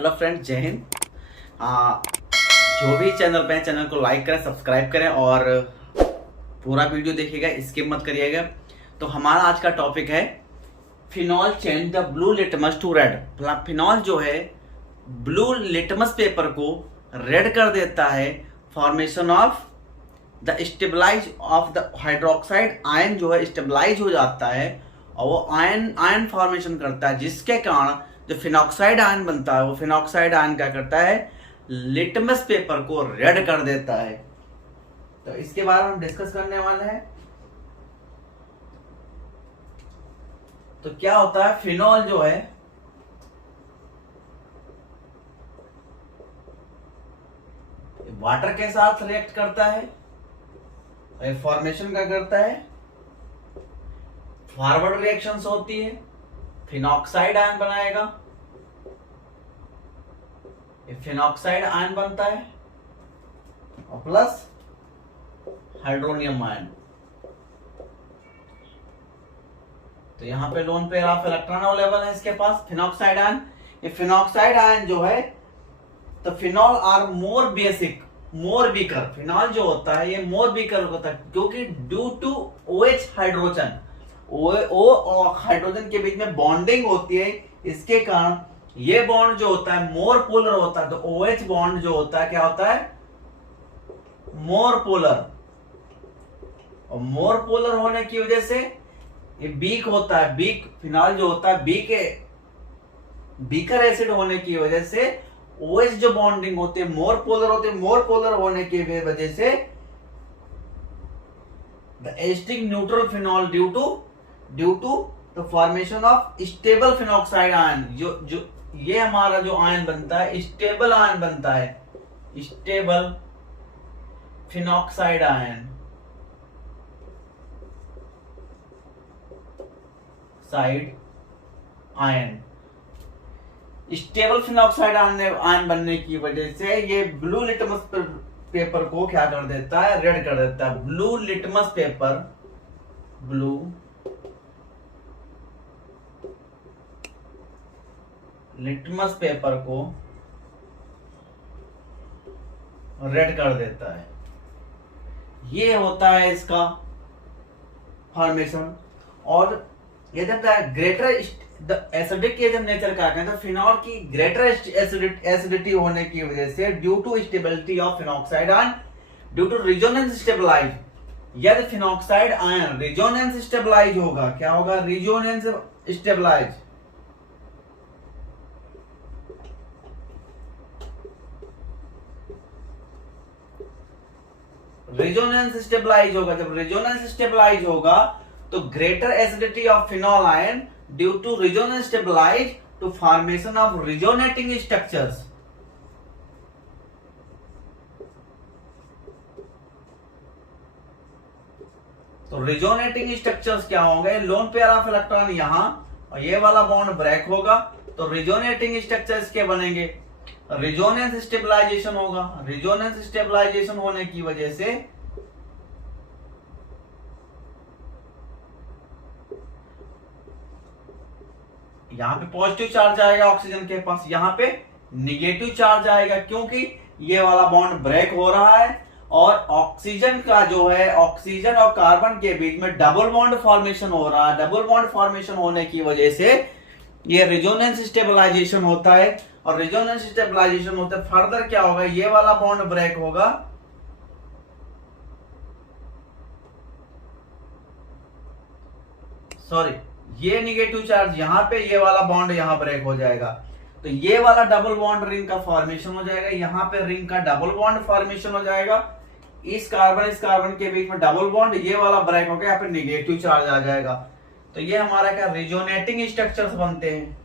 Hello friend, जय हिंद। जो भी चैनल पे है चैनल को लाइक करें, सब्सक्राइब करें और पूरा वीडियो देखिएगा, स्किप मत करिएगा। तो हमारा आज का टॉपिक है phenol change the blue litmus to red. Phenol जो है ब्लू लिटमस पेपर को रेड कर देता है। Formation of the stabilize of the hydroxide ion जो है स्टेबलाइज हो जाता है और वो आयन आयन फॉर्मेशन करता है, जिसके कारण जो फिनॉक्साइड आयन बनता है वो फिनॉक्साइड आयन क्या करता है, लिटमस पेपर को रेड कर देता है। तो इसके बारे में हम डिस्कस करने वाले हैं। तो क्या होता है, फिनॉल जो है वाटर के साथ रिएक्ट करता है, फॉर्मेशन का करता है, फॉरवर्ड रिएक्शंस होती है, फिनॉक्साइड आयन बनाएगा, फिनॉक्साइड आयन बनता है और प्लस हाइड्रोनियम आयन। तो यहां पे lone pair of electron available है इसके पास फिनॉक्साइड आयन। ये फिनॉक्साइड आयन जो है तो phenol are more basic more weaker. Phenol जो होता है ये मोर वीकर होता है क्योंकि due to OH hydrogen, O और हाइड्रोजन के बीच में बॉन्डिंग होती है, इसके कारण ये बॉन्ड जो होता है मोर पोलर होता है। तो OH बॉन्ड जो होता है क्या होता है, मोर पोलर। और मोर पोलर होने की वजह से ये वीक होता है। वीक फिनॉल जो होता है वीकर एसिड होने की वजह से OH जो बॉन्डिंग होती है मोर पोलर होती है। मोर पोलर होने की वजह से the acidic neutral phenol due to the formation of stable phenoxide ion. जो ये हमारा जो आयन बनता है स्टेबल आयन बनता है, stable phenoxide ion, side ion. Stable phenoxide ion बनने की वजह से ये ब्लू लिटमस पेपर को क्या कर देता है, रेड कर देता है। Blue litmus paper, blue litmus paper को रेड कर देता है। ये होता है इसका फॉर्मेशन। और ये जब ग्रेटर एसिडिक ये जब नेचर का कहते हैं, तो फिनॉल की ग्रेटर एसिडिटी होने की वजह से due to stability of phenoxide ion, due to resonance stabilize. यदि फिनॉक्साइड आयन रिजोनेंस स्टेबलाइज होगा, क्या होगा, रिजोनेंस स्टेबलाइज। रिजोनेंस स्टेबलाइज होगा। जब रिजोनेंस स्टेबलाइज होगा तो greater acidity of phenol ion due to resonance stabilize to formation of resonating structures. तो resonating structures क्या होंगे, लोन पेयर ऑफ इलेक्ट्रॉन यहां और ये वाला बॉन्ड ब्रेक होगा तो रिजोनेटिंग स्ट्रक्चर्स के बनेंगे, रिजोनेंस स्टेबलाइजेशन होगा। रिजोनेंस स्टेबलाइजेशन होने की वजह से यहां पे पॉजिटिव चार्ज आएगा ऑक्सीजन के पास, यहां पे निगेटिव चार्ज आएगा क्योंकि ये वाला बॉन्ड ब्रेक हो रहा है और ऑक्सीजन का जो है, ऑक्सीजन और कार्बन के बीच में डबल बॉन्ड फॉर्मेशन हो रहा है। डबल बॉन्ड फॉर्मेशन होने की वजह से ये रिजोनेंस स्टेबलाइजेशन होता है और रिजोनेंस स्टेबलाइजेशन होता है फर्दर क्या होगा, ये वाला बॉन्ड ब्रेक होगा, सॉरी ये निगेटिव चार्ज यहां पे, ये वाला बॉन्ड यहां ब्रेक हो जाएगा तो ये वाला डबल बॉन्ड रिंग का फॉर्मेशन हो जाएगा। यहां पे रिंग का डबल बॉन्ड फॉर्मेशन हो जाएगा, इस कार्बन के बीच में डबल बॉन्ड, ये वाला ब्रेक हो गया, यहाँ पे निगेटिव चार्ज आ जाएगा। तो ये हमारा क्या, रिजोनेटिंग स्ट्रक्चर्स बनते हैं।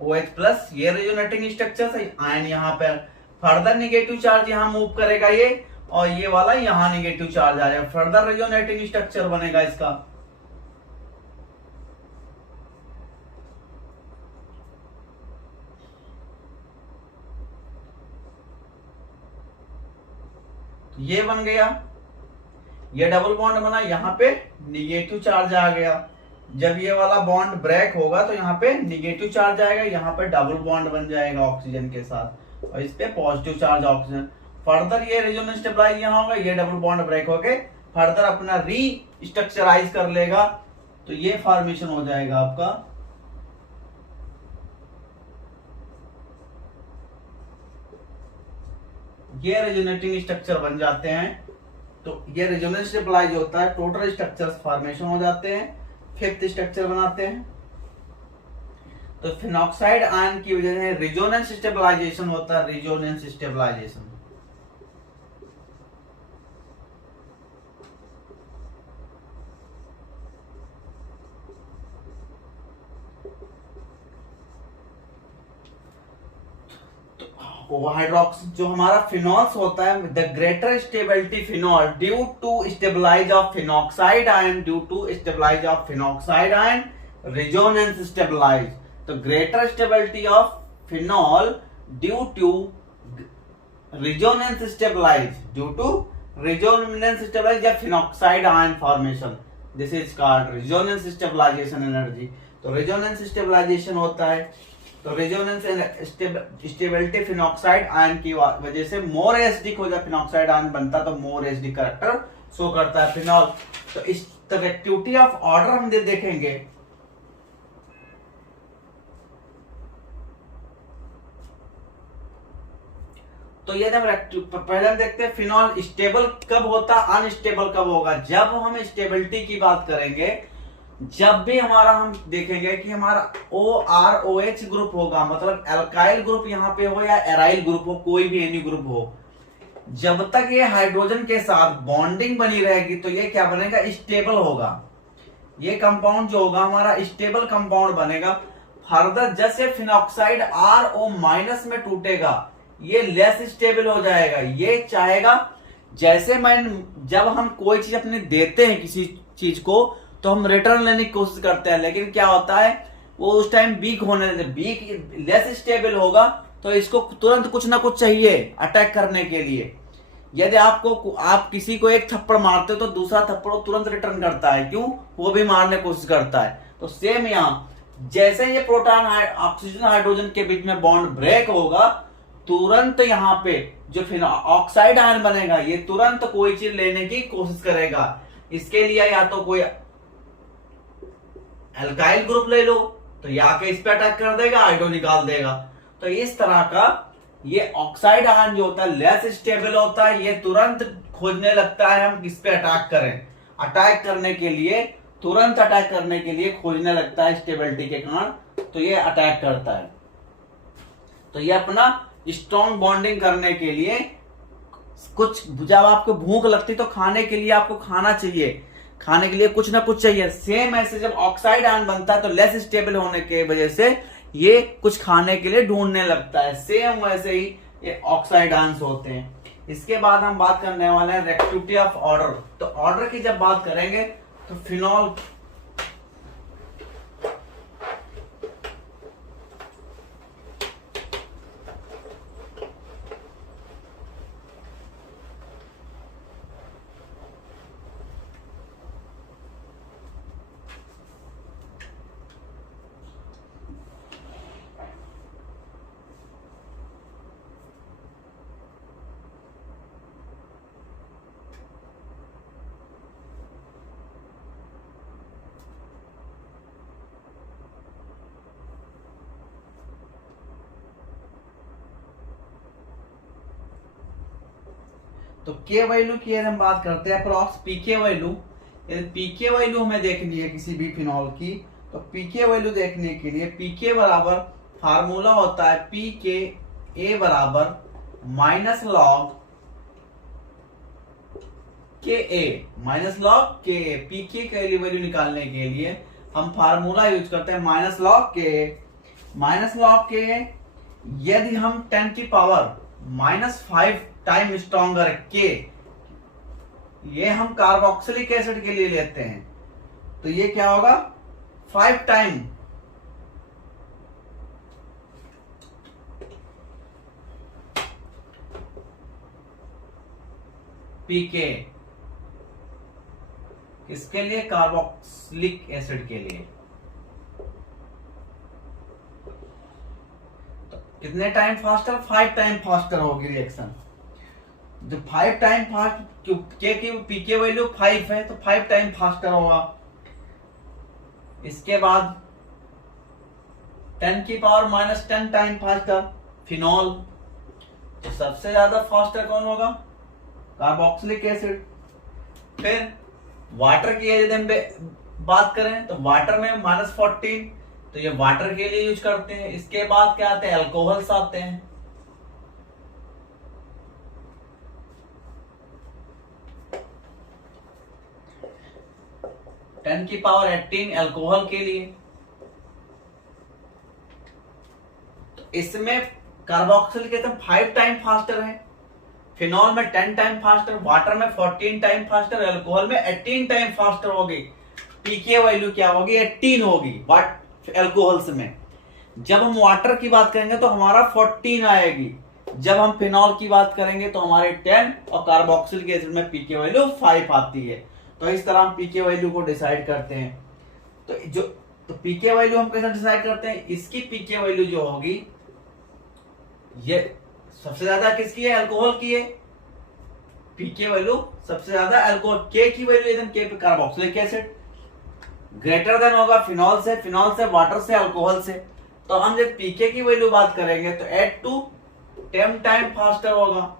OH प्लस ये रिजोनेटिंग स्ट्रक्चर है, आयन यहाँ पे फर्दर निगेटिव चार्ज यहाँ मूव करेगा ये, और ये वाला यहाँ निगेटिव चार्ज आ जाएगा, फर्दर रिजोनेटिंग स्ट्रक्चर बनेगा इसका। ये बन गया। ये डबल बॉन्ड बना, यहाँ पे निगेटिव चार्ज आ गया। जब ये वाला बॉन्ड ब्रेक होगा तो यहाँ पे निगेटिव चार्ज आएगा, यहाँ पे डबल बॉन्ड बन जाएगा ऑक्सीजन के साथ और इस पे पॉजिटिव चार्ज ऑक्सीजन। फर्दर ये रेजोनेंस स्टेबलाइज यहाँ होगा, ये डबल बॉन्ड ब्रेक होके फर्दर अपना री स्ट्रक्चराइज कर लेगा, तो ये फॉर्मेशन हो जाएगा आपका ये रेजोनेटिंग स्ट्रक्चर बन जाते हैं। तो ये रेजोनेंस स्टेबलाइज होता है, टोटल स्ट्रक्चर्स फॉर्मेशन हो जाते हैं, फिफ्थ स्ट्रक्चर बनाते हैं। तो फिनॉक्साइड आयन की वजह से रेजोनेंस स्टेबलाइजेशन होता है, रेजोनेंस स्टेबलाइजेशन। हाइड्रोक्स जो हमारा फिनॉल्स होता है, the greater stability phenol due to stabilize of phenoxide ion, due to stabilize of phenoxide ion, resonance stabilize. तो greater stability of phenol due to resonance stabilize, due to resonance stabilize या phenoxide ion formation, this is called resonance stabilization energy. तो resonance stabilization होता है, तो resonance stability phenoxide ion की वजह से more acidic हो जाए, फिनॉक्साइड आयन बनता तो मोर एसिडिक कैरेक्टर शो करता है फिनॉल। तो इस रेक्टिविटी ऑफ ऑर्डर हम देखेंगे। तो ये पहले हम देखते हैं फिनॉल स्टेबल कब होता, अनस्टेबल कब होगा। जब हम स्टेबिलिटी की बात करेंगे, जब भी हमारा हम देखेंगे कि हमारा OROH ग्रुप होगा, मतलब एल्काइल ग्रुप यहाँ पे हो या एराइल ग्रुप हो, कोई भी एनी ग्रुप हो, जब तक ये हाइड्रोजन के साथ बॉन्डिंग बनी रहेगी तो ये क्या बनेगा, स्टेबल होगा। ये कंपाउंड जो होगा हमारा स्टेबल कंपाउंड बनेगा। फर्दर जैसे फिनॉक्साइड RO- में टूटेगा, ये लेस स्टेबल हो जाएगा। ये चाहेगा जैसे जब हम कोई चीज अपने देते हैं किसी चीज को, तो हम रिटर्न लेने की कोशिश करते हैं, लेकिन क्या होता है वो उस टाइम वीक होने देते, वीक लेस स्टेबल होगा तो इसको तुरंत कुछ ना कुछ चाहिए अटैक करने के लिए। यदि आप किसी को एक थप्पड़ मारते हो तो दूसरा थप्पड़ तुरंत रिटर्न करता है, क्यों, वो भी मारने की कोशिश करता है। तो सेम यहाँ जैसे ये प्रोटॉन ऑक्सीजन हाइड्रोजन के बीच में बॉन्ड ब्रेक होगा, तुरंत यहाँ पे जो ऑक्साइड आयन बनेगा ये तुरंत कोई चीज लेने की कोशिश करेगा। इसके लिए या तो कोई एल्काइल ग्रुप ले लो, तो ये आके इस पे अटैक कर देगा, आइडो निकाल देगा। तो इस तरह का ये ऑक्साइड आयन जो होता है लेस स्टेबल होता है, ये तुरंत खोजने लगता है हम किस पे अटैक करें। अटैक करने के लिए, तुरंत अटैक करने के लिए खोजने लगता है स्टेबिलिटी के कारण, तो ये अटैक करता है। तो ये अपना स्ट्रॉन्ग बॉन्डिंग करने के लिए कुछ, जब आपको भूख लगती तो खाने के लिए आपको खाना चाहिए, खाने के लिए कुछ ना कुछ चाहिए। सेम ऐसे जब ऑक्साइड आयन बनता है तो लेस स्टेबल होने के वजह से ये कुछ खाने के लिए ढूंढने लगता है। सेम वैसे ही ये ऑक्साइड आयन्स होते हैं। इसके बाद हम बात करने वाले हैं रेक्टिविटी ऑफ ऑर्डर। तो ऑर्डर की जब बात करेंगे तो फिनॉल तो के वैल्यू की हम बात करते हैं, अप्रॉक्स पीके वैल्यू। यदि पीके वैल्यू हमें देखनी है किसी भी फिनॉल की, तो पीके वैल्यू देखने के लिए पीके बराबर फार्मूला होता है पीके ए बराबर माइनस लॉग के ए, माइनस लॉग के ए। पीके की वैल्यू निकालने के लिए हम फार्मूला यूज करते हैं माइनस लॉग के ए। माइनस लॉग के ए, यदि हम 10 की पावर -5 टाइम स्ट्रॉन्गर के, ये हम कार्बोक्सिलिक एसिड के लिए लेते हैं, तो ये क्या होगा 5 टाइम पीके। इसके लिए कार्बोक्सिलिक एसिड के लिए। तो कितने टाइम फास्टर? 5 टाइम फास्टर होगी रिएक्शन। जो 5 टाइम फास्ट, के की पीके वैल्यू 5 है तो 5 टाइम फास्टर होगा। इसके बाद 10 की पावर -10 टाइम फास्टर फिनॉल। तो सबसे ज्यादा फास्टर कौन होगा? Carboxylic acid. फिर वाटर की यदि हम बात करें तो वाटर में -14, तो ये वाटर के लिए यूज करते हैं। इसके बाद क्या आते हैं? अल्कोहल्स आते हैं। टेन की पावर 18 अल्कोहल के लिए। तो इसमें कार्बोक्सिलिक एसिड 5 टाइम फास्टर है, फिनॉल में 10 टाइम फास्टर, वाटर में 14 टाइम फास्टर, अल्कोहल में 18 टाइम फास्टर होगी। पीके वैल्यू क्या होगी? 18 होगी वाट अल्कोहल्स में। जब हम वाटर की बात करेंगे तो हमारा 14 आएगी। जब हम फिनॉल की बात करेंगे तो हमारे 10 और कार्बोक्सिलिक एसिड में पीके वैल्यू 5 आती है। तो इस तरह हम पीके वैल्यू को डिसाइड करते हैं। तो पीके वैल्यू हम कैसे डिसाइड करते हैं? इसकी पीके वैल्यू जो होगी, ये सबसे ज्यादा किसकी है? अल्कोहल की है। पीके वैल्यू सबसे ज्यादा अल्कोहल, के की वैल्यू एकदम के पे कार्बोक्सिलिक एसिड ग्रेटर देन होगा फिनॉल से, वाटर से, अल्कोहल से। तो हम जब पीके की वैल्यू बात करेंगे तो 8 to 10 टाइम फास्टर होगा।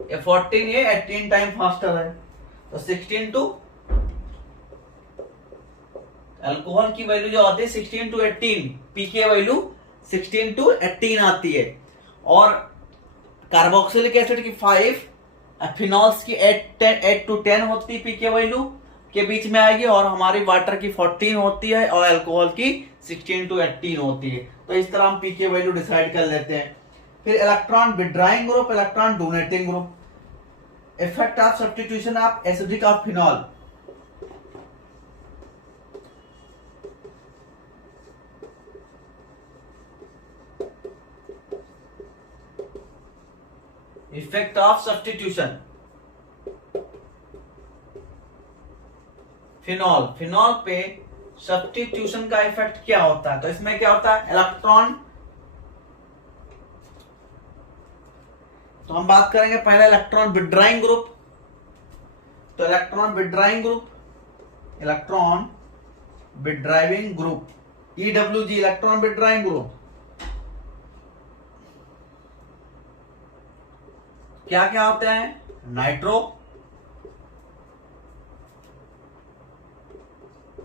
ये 14 ये 18 टाइम फास्टर है। तो 16 टू अल्कोहल की वैल्यू जो आती है 16 to 18, पीके वैल्यू 16 to 18 आती है। और कार्बोक्सिलिक एसिड की 5, फिनॉल्स की 8 to 10 होती है पीके वैल्यू के बीच में आएगी, और हमारी वाटर की 14 होती है और अल्कोहल की 16 to 18 होती है। तो इस तरह हम पीके वैल्यू डिसाइड कर लेते हैं। फिर electron withdrawing group, electron donating group. Effect of substitution of acidic of phenol. Effect of substitution phenol पे सब्स्टिट्यूशन का इफेक्ट क्या होता है? तो इसमें क्या होता है? इलेक्ट्रॉन, तो हम बात करेंगे पहले इलेक्ट्रॉन विड्रॉइंग ग्रुप। तो electron withdrawing group EWG, electron withdrawing group क्या क्या होते हैं? Nitro,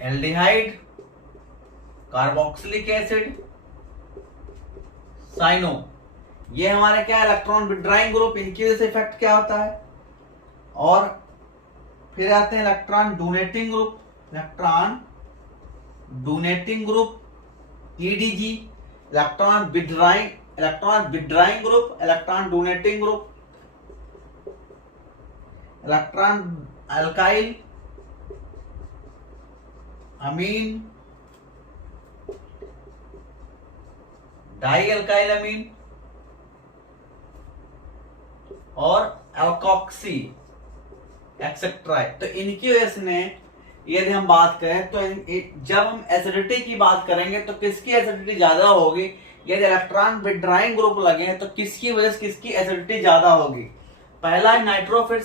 aldehyde, carboxylic acid, cyano. ये हमारे क्या इलेक्ट्रॉन विड्रॉइंग ग्रुप, इनकी वजह से इफेक्ट क्या होता है। और फिर आते हैं electron donating group EDG, electron withdrawing group, electron donating group, electron alkyl amine, di alkyl amine और एल्कोक्सी एक्सेट्रा। तो इनकी वजह से यदि हम बात करें तो जब हम एसिडिटी की बात करेंगे तो किसकी एसिडिटी ज्यादा होगी? यदि इलेक्ट्रॉन विड्रॉइंग ग्रुप लगे तो किसकी वजह से किसकी एसिडिटी ज्यादा होगी? पहला है नाइट्रो, फिर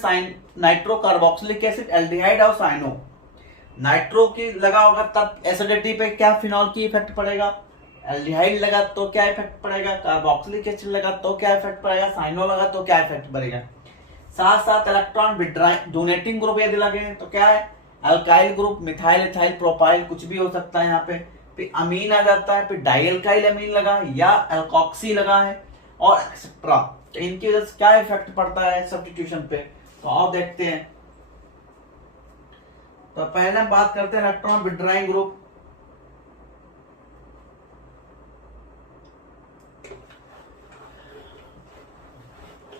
नाइट्रो कार्बोक्सिलिक एसिड, एल्डिहाइड और साइनो। नाइट्रो की लगा होगा तब एसिडिटी पे क्या फिनॉल की इफेक्ट पड़ेगा, एल्डिहाइड लगा तो क्या इफेक्ट पड़ेगा, कार्बोक्सिलिक एसिड लगा तो क्या इफेक्ट पड़ेगा, साइनो लगा तो क्या इफेक्ट पड़ेगा। साथ साथ इलेक्ट्रॉन डोनेटिंग ग्रुप यदि लगे तो क्या है? Alkyl group, methyl, ethyl, propyl, कुछ भी हो सकता है यहाँ पे। फिर अमीन आ जाता है, फिर डाइअल्काइल अमीन लगा या अल्कोक्सी लगा है और एक्सेट्रा। तो इनकी वजह से क्या इफेक्ट पड़ता है सब्स्टिट्यूशन पे, तो आओ देखते हैं। तो पहले हम बात करते हैं इलेक्ट्रॉन विड्रॉइंग ग्रुप।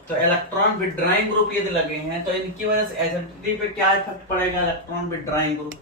तो इलेक्ट्रॉन विड्रॉइंग ग्रुप यदि लगे हैं तो इनकी वजह से एसिडिटी पे क्या इफेक्ट पड़ेगा? इलेक्ट्रॉन विड्रॉइंग ग्रुप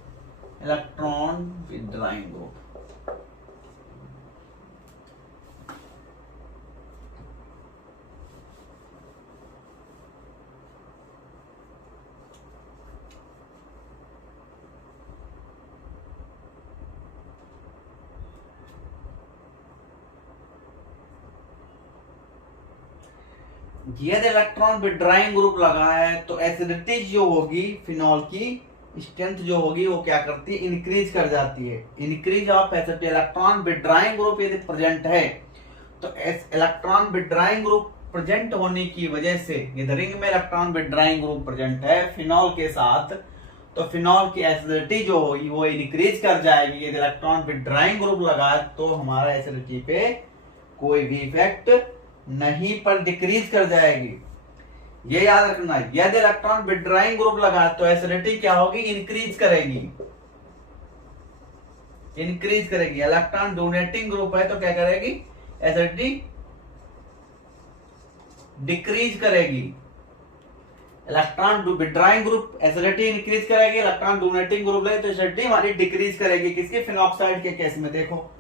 यदि इलेक्ट्रॉन विड्राइंग ग्रुप लगा है तो एसिडिटी जो होगी फिनॉल की स्ट्रेंथ जो होगी वो क्या करती है, इंक्रीज कर जाती है। Increase of acidity, electron withdrawing group यदि प्रेजेंट है तो इलेक्ट्रॉन विड्राइंग ग्रुप प्रेजेंट होने की वजह से, यदि रिंग में इलेक्ट्रॉन विड्राइंग ग्रुप प्रेजेंट है फिनॉल के साथ, तो फिनॉल की एसिडिटी जो होगी वो इंक्रीज कर जाएगी। यदि इलेक्ट्रॉन विड्राइंग ग्रुप लगा तो हमारा एसिडिटी पे कोई भी इफेक्ट नहीं पर डिक्रीज कर जाएगी। ये याद रखना, यदि इलेक्ट्रॉन विड्राइंग ग्रुप लगा तो एसिडिटी क्या होगी, इंक्रीज करेगी। इंक्रीज करेगी। इलेक्ट्रॉन डोनेटिंग ग्रुप है तो क्या करेगी, एसिडिटी डिक्रीज करेगी। Electron withdrawing group acidity increase करेगी, इलेक्ट्रॉन डोनेटिंग ग्रुप है तो एसिडिटी हमारी डिक्रीज करेगी। किसके, फिनॉक्साइड के केस में देखो।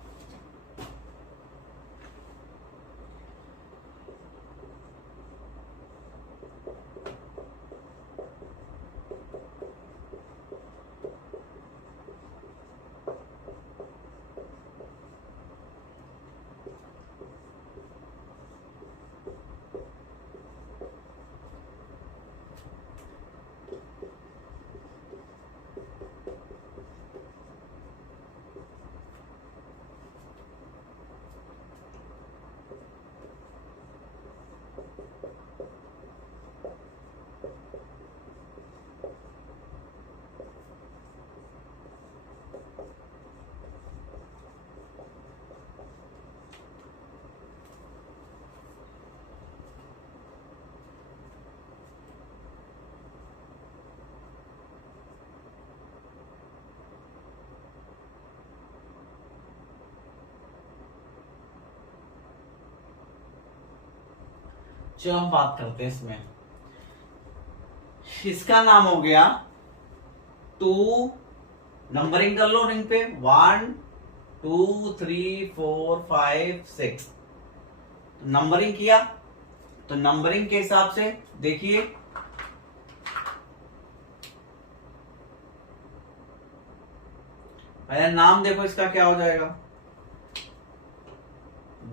चलो हम बात करते हैं इसमें। इसका नाम हो गया 2, नंबरिंग कर लो रिंग पे, 1 2 3 4 5 6। नंबरिंग किया तो नंबरिंग के हिसाब से देखिए, पहले नाम देखो इसका क्या हो जाएगा,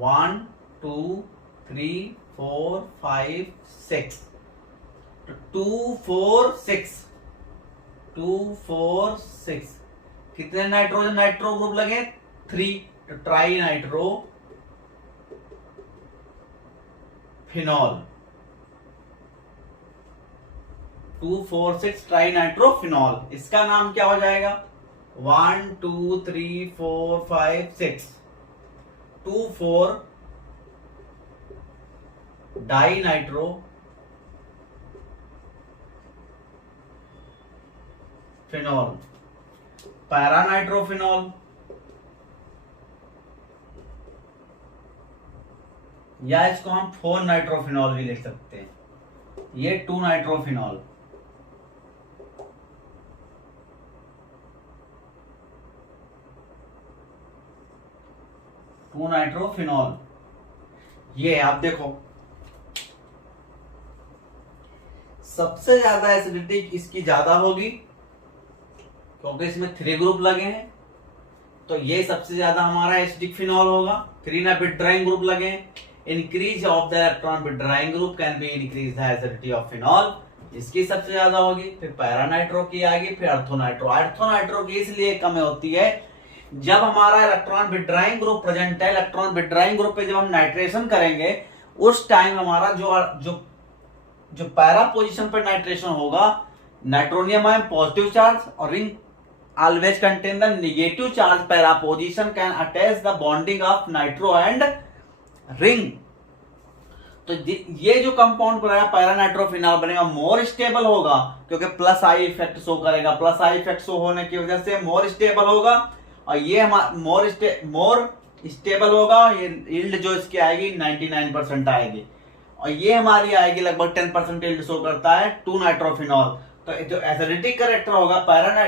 1 2 3 4 5 6, 2 4 6, 2 4 6। कितने नाइट्रोजन नाइट्रो ग्रुप लगे, 3, तो tri nitro phenol, 2 4 6 tri nitro phenol. इसका नाम क्या हो जाएगा, 1 2 3 4 5 6, 2 4 di nitro phenol, para nitrophenol, या इसको हम 4 नाइट्रोफिनॉल भी लिख सकते हैं। ये 2 नाइट्रोफिनॉल, ये आप देखो सबसे ज्यादा एसिडिटी इसकी ज्यादा होगी क्योंकि इसमें 3 ग्रुप लगे हैं, तो ये सबसे ज्यादा हमारा एसिडिक फिनॉल होगा। 3 ना विड्राइंग ग्रुप लगे हैं। Increase of the electron withdrawing group can be increase the acidity of phenol, इसकी सबसे ज्यादा होगी। फिर पैरानाइट्रो की आएगी, फिर अर्थोनाइट्रो। अर्थोनाइट्रो की इसलिए कम होती है जब हमारा इलेक्ट्रॉन विड्राइंग ग्रुप प्रेजेंट है। इलेक्ट्रॉन विड्राइंग ग्रुप पे जब हम नाइट्रेशन करेंगे उस टाइम हमारा जो पैरा पोजीशन पर नाइट्रेशन होगा, नाइट्रोनियम आयन पॉजिटिव चार्ज और ring always contain the negative charge para position can attach the bonding of nitro and ring। तो ये जो कंपाउंड बनेगा पैरा नाइट्रोफिनॉल बनेगा, मोर स्टेबल होगा क्योंकि प्लस आई इफेक्ट शो करेगा। प्लस आई इफेक्ट शो होने की वजह से मोर स्टेबल होगा और ये मोर स्टेबल होगा। ये यील्ड जो इसकी आएगी 99% आएगी और ये हमारी आएगी लगभग 10% यील्ड शो करता है 2 नाइट्रोफिनॉल। तो जो एसिडिक करेक्टर होगा पैरा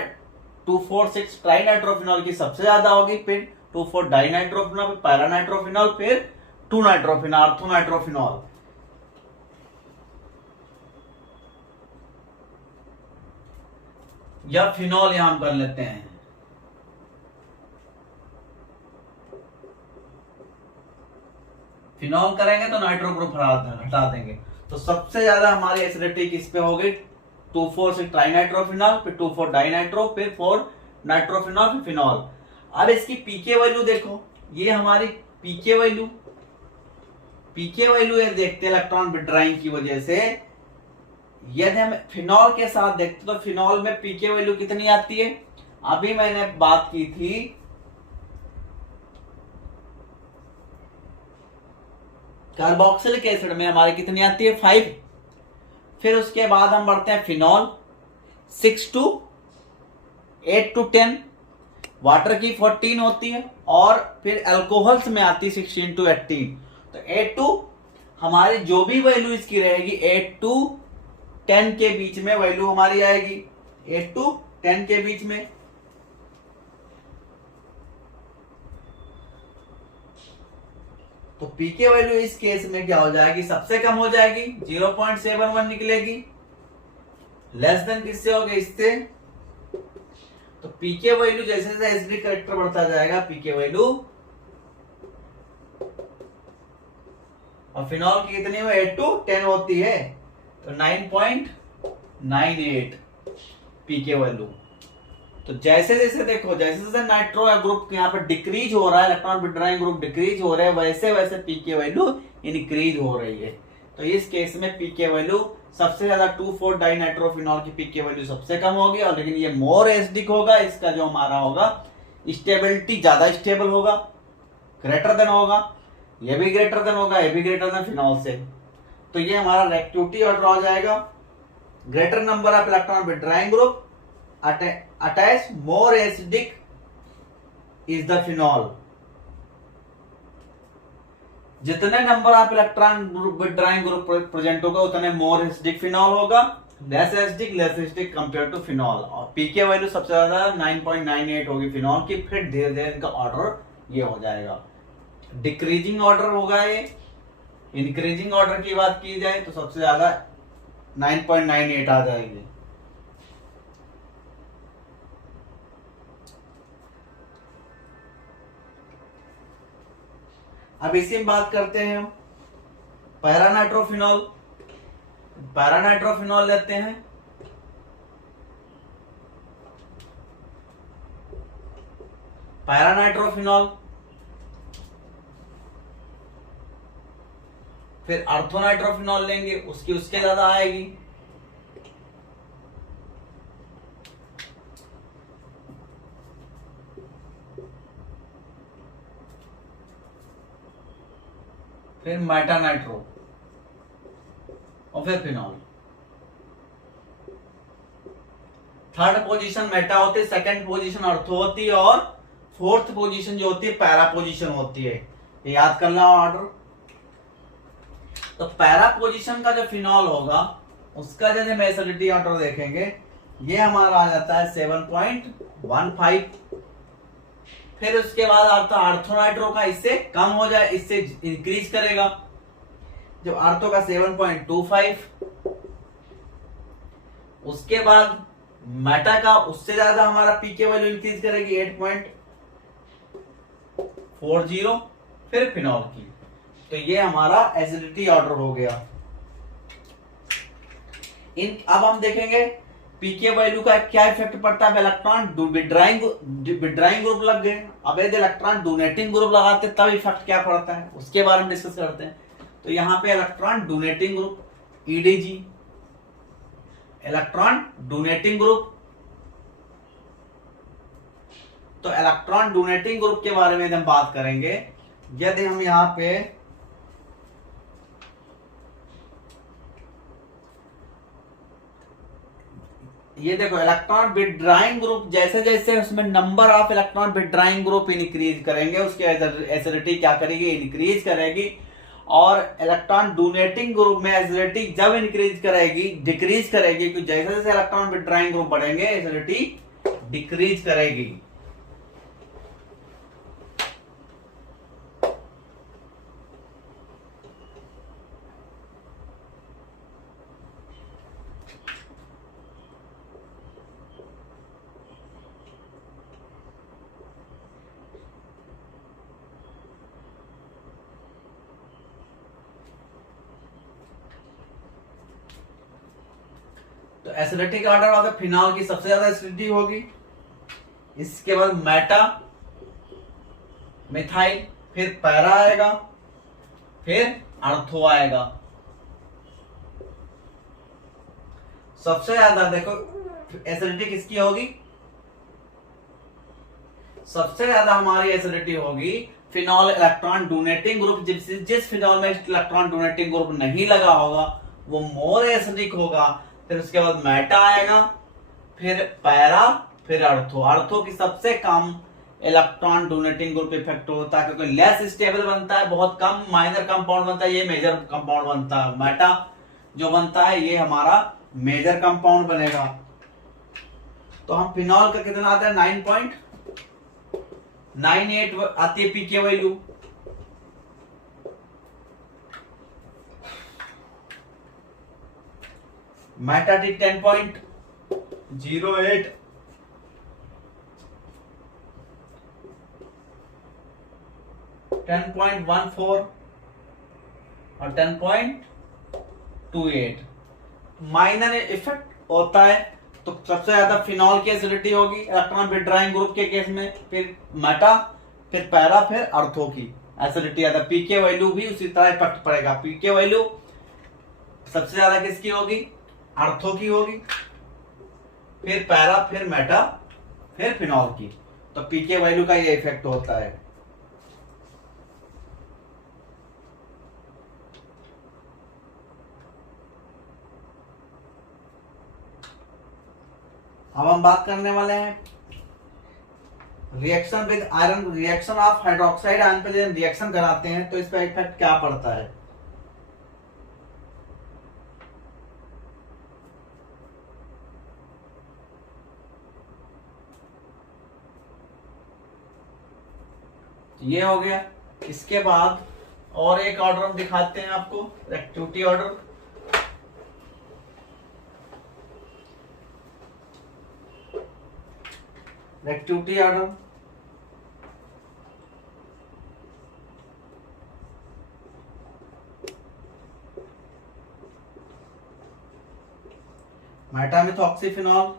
2 4 6 ट्राई नाइट्रोफिनॉल की सबसे ज्यादा होगी, फिर 2 4 डाई नाइट्रोफिनॉल, फिर पैरा नाइट्रोफिनॉल, फिर 2 नाइट्रोफिनॉल, अर्थोनाइट्रोफिनॉल। या फिनॉल यहां हम कर लेते हैं। फिनॉल करेंगे तो नाइट्रो ग्रुप हटा देंगे, तो सबसे ज्यादा हमारी एसिडिटी किस पे होगी, 2,4,6 ट्राइनाइट्रोफिनॉल, फिर 2,4 डाइनाइट्रो, फिर 4 नाइट्रोफिनॉल, फिर फिनॉल। अब इसकी पीके वैल्यू देखो, ये हमारी पीके वैल्यू, ये देखते हैं इलेक्ट्रॉन विड्राइंग की वजह से। यदि हम फिनॉल के साथ देखते तो फिनॉल में पीके वैल्यू कितनी आती है, अभी मैंने बात की थी कार्बोक्सिलिक एसिड में हमारी कितनी आती है, 5। फिर उसके बाद हम बढ़ते हैं फिनॉल, 6 to 8 to 10, वाटर की 14 होती है, और फिर अल्कोहल्स में आती है 16 to 18। तो 8 to हमारी जो भी वैल्यू इसकी रहेगी 8 to 10 के बीच में वैल्यू हमारी आएगी, 8 to 10 के बीच में। तो पीके वैल्यू इस केस में क्या हो जाएगी, सबसे कम हो जाएगी, 0.71 निकलेगी। लेस देन किससे होगी, इससे। तो पीके वैल्यू जैसे जैसे एसिडिक कैरेक्टर बढ़ता जाएगा, पीके वैल्यू, और फिनॉल की कितनी हो, 8 to 10 होती है, तो 9.98 पीके वैल्यू। तो जैसे जैसे देखो, जैसे जैसे नाइट्रो ग्रुप यहाँ पर डिक्रीज हो रहा है, इलेक्ट्रॉन विड्रॉइंग ग्रुप डिक्रीज हो रहे हैं, वैसे वैसे पीके वैल्यू इंक्रीज हो रही है। तो इस केस में पीके वैल्यू सबसे ज्यादा 2,4 डाइनाइट्रोफिनॉल की पीके वैल्यू सबसे कम होगी, और लेकिन ये मोर एसिडिक होगा, इसका जो हमारा होगा स्टेबिलिटी ज्यादा स्टेबल होगा, ग्रेटर देन होगा, ये भी ग्रेटर देन होगा, ये भी ग्रेटर देन फिनॉल से। तो ये हमारा रेक्टिविटी ऑर्डर हो जाएगा, greater number of electron withdrawing group attach more acidic is the phenol। जितने number of electron withdrawing group present होगा उतने मोर एसिडिक फिनॉल होगा, less acidic compare to phenol. और पीके वैल्यू सबसे ज्यादा 9.98 होगी फिनॉल की, फिर धीरे धीरे इनका ऑर्डर ये हो जाएगा, डिक्रीजिंग ऑर्डर होगा ये। इंक्रीजिंग ऑर्डर की बात की जाए तो सबसे ज्यादा 9.98 आ जाएगी। अब इसी में बात करते हैं हम पैरानाइट्रोफिनॉल। पैरानाइट्रोफिनॉल लेते हैं, पैरानाइट्रोफिनॉल, फिर अर्थोनाइट्रोफिनॉल लेंगे, उसके ज्यादा आएगी। फिर मेटानाइट्रो, और फिर फिनॉल। थर्ड पोजीशन मेटा होती है, सेकंड पोजीशन अर्थो होती है, और फोर्थ पोजीशन जो होती है पैरा पोजीशन होती है। ये याद कर लो ऑर्डर। तो पैरा पोजीशन का जो फिनॉल होगा उसका जैसे हम एसिडिटी ऑर्डर देखेंगे, ये हमारा आ जाता है 7.15। फिर उसके बाद आता आर्थोनाइट्रो का, इससे कम हो जाए, इससे इंक्रीज करेगा, जब आर्थो का 7.25। उसके बाद मेटा का उससे ज्यादा हमारा पीके वैल्यू इंक्रीज करेगी 8.40। फिर फिनॉल की, तो ये हमारा एसिडिटी ऑर्डर हो गया। अब हम देखेंगे पीके वैल्यू का क्या इफेक्ट पड़ता है। इलेक्ट्रॉन विड्राइंग ग्रुप लग गए, अब यदि इलेक्ट्रॉन डोनेटिंग ग्रुप लगाते तब इफेक्ट क्या पड़ता है, उसके बारे में डिस्कस करते हैं। तो यहां पे electron donating group, EDG, electron donating group. तो इलेक्ट्रॉन डोनेटिंग ग्रुप के बारे में हम बात करेंगे। यदि हम यहां पे ये देखो इलेक्ट्रॉन विड्राइंग ग्रुप, जैसे जैसे उसमें number of electron withdrawing group increase करेंगे, उसकी एसिडिटी क्या करेगी, इंक्रीज करेगी। और इलेक्ट्रॉन डोनेटिंग ग्रुप में एसिडिटी जब इंक्रीज करेगी, डिक्रीज करेगी, क्योंकि जैसे जैसे इलेक्ट्रॉन विड्राइंग ग्रुप बढ़ेंगे एसिडिटी डिक्रीज करेगी। तो एसिडिटी का ऑर्डर होगा, फिनॉल की सबसे ज्यादा एसिडिटी होगी, इसके बाद मेटा मिथाइल, फिर पैरा आएगा, फिर अर्थो आएगा। सबसे ज्यादा देखो एसिडिटी किसकी होगी, सबसे ज्यादा हमारी एसिडिटी होगी फिनॉल इलेक्ट्रॉन डोनेटिंग ग्रुप। जिस फिनॉल में इलेक्ट्रॉन डोनेटिंग ग्रुप नहीं लगा होगा वो मोर एसिडिक होगा। फिर उसके बाद मेटा आएगा, फिर पैरा, फिर अर्थो। अर्थो की सबसे कम इलेक्ट्रॉन डोनेटिंग ग्रुप इफेक्ट होता है क्योंकि लेस स्टेबल बनता है, बहुत कम माइनर कंपाउंड बनता है, ये मेजर कंपाउंड बनता है। मेटा जो बनता है ये हमारा मेजर कंपाउंड बनेगा। तो हम फिनॉल का कितना आता है 9.98 आती है पीके वैल्यू। मेटा थी 10.08, 10.14 और 10.28 माइनर इफेक्ट होता है। तो सबसे ज्यादा फिनॉल की एसिडिटी होगी इलेक्ट्रॉन विथड्राइंग ग्रुप के केस में, फिर मेटा, फिर पैरा, फिर अर्थो की एसिडिटी ज्यादा। पीके वैल्यू भी उसी तरह इफेक्ट पड़ेगा। पीके वैल्यू सबसे ज्यादा किसकी होगी, अर्थो की होगी, फिर पैरा, फिर मेटा, फिर फिनॉल की। तो पीके वैल्यू का ये इफेक्ट होता है। अब हम बात करने वाले हैं reaction with iron, reaction of hydroxide ion पे जब रिएक्शन कराते हैं तो इस पर इफेक्ट क्या पड़ता है। ये हो गया। इसके बाद और एक ऑर्डर हम दिखाते हैं आपको, एक्टिविटी ऑर्डर। एक्टिविटी ऑर्डर मेटामिथॉक्सीफिनॉल,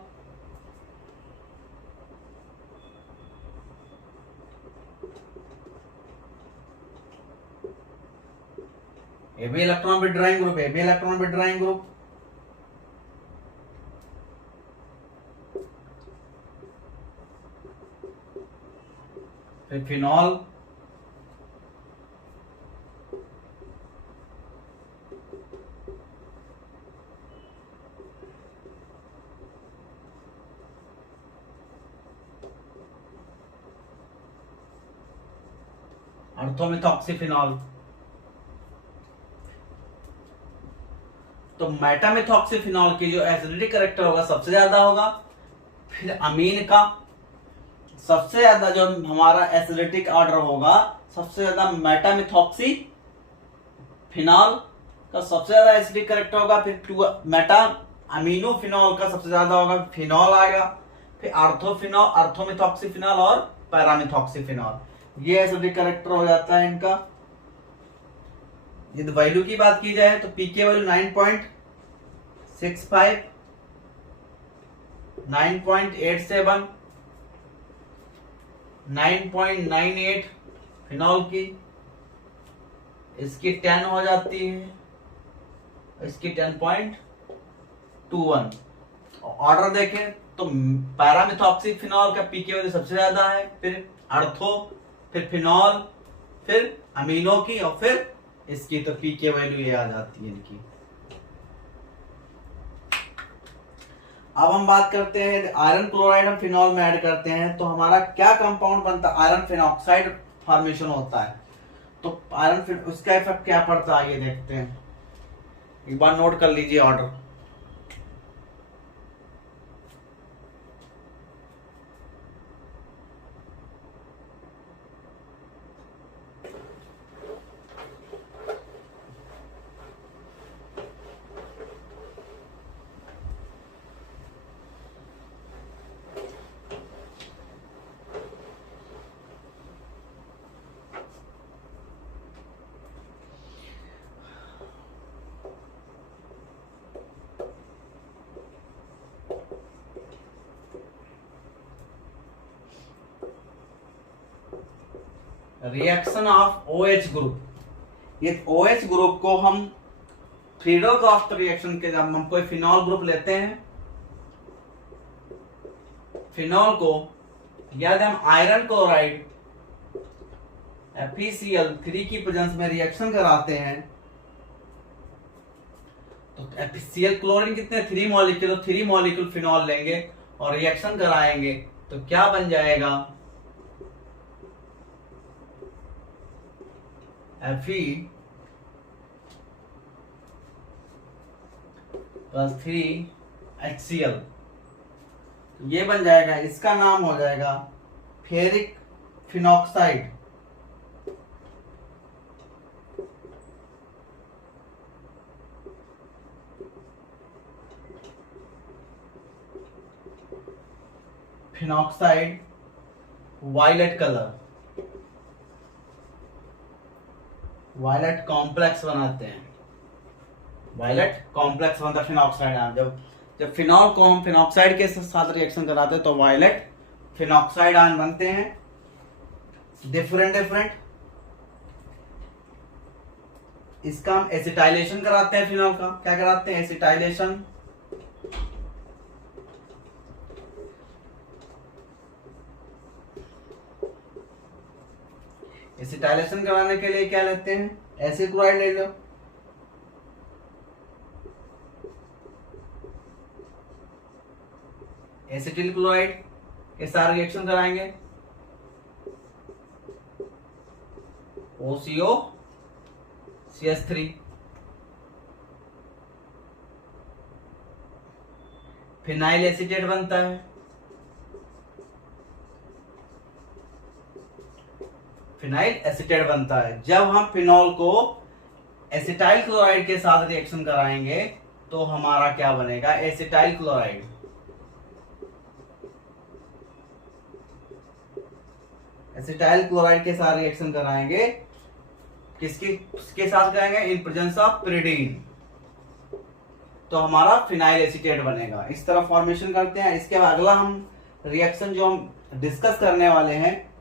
ये भी इलेक्ट्रॉन विथड्राइंग ग्रुप, ये भी इलेक्ट्रॉन विथड्राइंग ग्रुप। फिर फिनॉल, अर्थोमिथॉक्सीफिनॉल। तो मेटामिथॉक्सीफिनॉल की जो एसिडिटी करेक्टर होगा सबसे ज्यादा होगा। फिर अमीन का सबसे ज्यादा जो हमारा एसिडिटिक ऑर्डर होगा सबसे ज्यादा मेटामिथॉक्सी फिनॉल का सबसे ज्यादा एसिडिक करेक्टर होगा। फिर मेटा अमीनो फिनॉल का सबसे ज्यादा होगा, फिनॉल आएगा। फिर अर्थोफिनॉल, अर्थोमिथॉक्सीफिनॉल और पैरामिथॉक्सीफिनॉल। ये एसिडिक करेक्टर हो जाता है इनका। यदि वैल्यू की बात की जाए तो पीके वैल्यू 9.65, 9.87, 9.98 फिनॉल की, इसकी 10 हो जाती है, इसकी 10.21। ऑर्डर देखें तो पैरामिथॉक्सीफिनॉल का पीके वैल्यू सबसे ज्यादा है, फिर अर्थो, फिर फिनॉल, फिर अमीनो की और फिर इसकी। तो पीके वैल्यू ये आ जाती है इनकी। अब हम बात करते हैं आयरन क्लोराइड हम फिनॉल में ऐड करते हैं तो हमारा क्या कंपाउंड बनता है, आयरन फिनॉक्साइड फॉर्मेशन होता है। तो आयरन उसका इफेक्ट क्या पड़ता है आइए देखते हैं, एक बार नोट कर लीजिए order. Reaction of OH group. ये OH ग्रुप को हम फ्रीडो क्रॉस रिएक्शन के, जब हम कोई फिनॉल ग्रुप लेते हैं, फिनॉल को यदि हम आयरन क्लोराइड FeCl3 की प्रेजेंस में रिएक्शन कराते हैं, तो FeCl क्लोरीन कितने 3 मॉलिक्यूल, 3 मॉलिक्यूल फिनॉल लेंगे और रिएक्शन कराएंगे तो क्या बन जाएगा, Fe प्लस 3HCl, ये बन जाएगा, इसका नाम हो जाएगा ferric phenoxide. Phenoxide violet colour, violet complex बनाते हैं, वायलेट कॉम्प्लेक्स बनता है फिनॉक्साइड आयन। जब फिनॉल को हम फिनॉक्साइड के साथ रिएक्शन कराते हैं तो वायलेट फिनॉक्साइड आयन बनते हैं, डिफरेंट। इसका हम एसिटाइलेशन कराते हैं, फिनॉल का क्या कराते हैं, एसिटाइलेशन। एसिटाइलेशन कराने के लिए क्या लेते हैं, एसिड क्लोराइड ले लो, एसिटिल क्लोराइड के साथ रिएक्शन कराएंगे, OCO(CH3), फिनाइल एसीटेट बनता है, फिनाइल एसीटेट बनता है। जब हम फिनॉल को एसिटाइल क्लोराइड के साथ रिएक्शन कराएंगे तो हमारा क्या बनेगा, एसिटाइल क्लोराइड। एसिटाइल क्लोराइड के साथ रिएक्शन कराएंगे, किसके साथ कराएंगे, इन प्रेजेंस ऑफ pyridine, तो हमारा फिनाइल एसीटेट बनेगा। इस तरह फॉर्मेशन करते हैं। इसके बाद अगला हम रिएक्शन जो हम डिस्कस करने वाले हैं,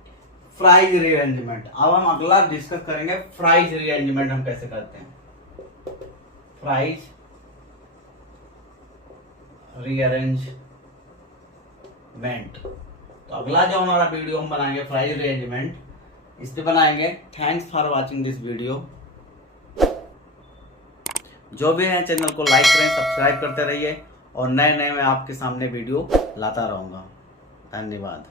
फ्राइज रीअरेंजमेंट। अब हम अगला डिस्कस करेंगे फ्राइज रीअरेंजमेंट हम कैसे करते हैं, फ्राइज रीअरेंजमेंट। तो अगला जो हमारा वीडियो हम बनाएंगे फ्राइज रीअरेंजमेंट, इस पे बनाएंगे। Thanks for watching this video. जो भी है चैनल को लाइक करें, सब्सक्राइब करते रहिए और नए नए मैं आपके सामने वीडियो लाता रहूंगा। धन्यवाद।